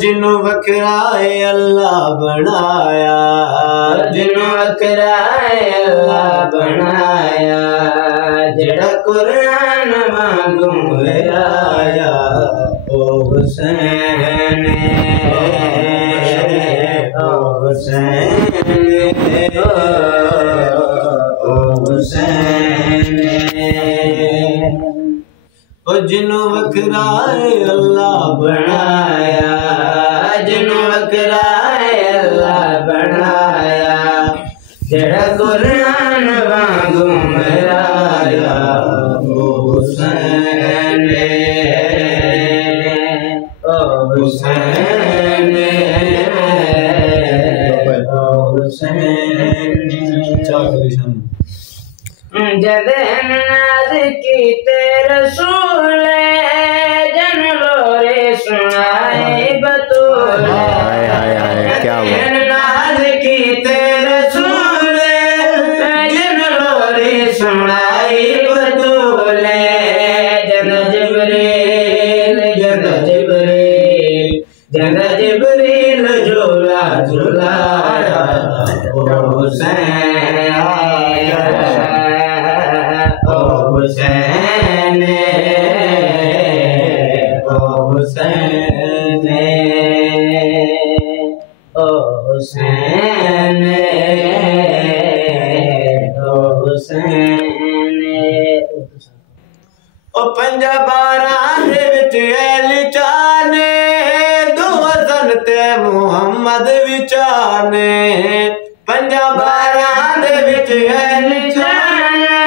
जिन्नू वखराए अल्लाह बनाया, जिन्नू वखराए अल्लाह बनाया, जेड़ा कुरान वांगू आया ओ हुसैन, ओ हुसैन, ओ हुसैन। जिन्नू वखराए अल्लाह बनाया, जिन्नू वखराए अल्लाह बनाया, जेड़ा कुरान वांगू आया ओ हुसैन, ओ हुसैन, ओ हुसैन। जद नाज की रसूल जन लोरे सुनाए बतूल, क्या नाज की रसूल जन लोरे सुनाए बतूल, जन जिब्रील, जन जिब्रील, जन जिब्रील झूला झूलाया ओ हुसैन आया, ओ हुसैन, ओ हुसैन, ओ हुसैन, ओ हुसैन। ओ पंजा बारां दे विच अली चाने, दो हसन ते मुहम्मद विचाने, पंजा बारां दे विच अली चाने,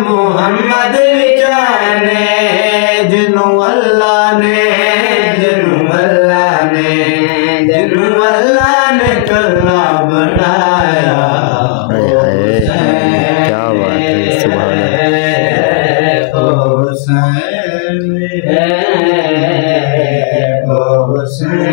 मुहम्मद विचाने, जिन्नू अल्लाह ने, जिन्नू अल्लाह ने, जिन्नू अल्लाह ने कल्ला बनाया ओ हुसैन, क्या बात है, सुभान अल्लाह। ओ हुसैन, ओ हुसैन।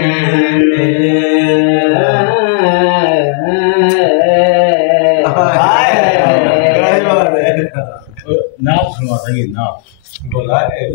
नाम सुनवा था, ये नाम बोला है।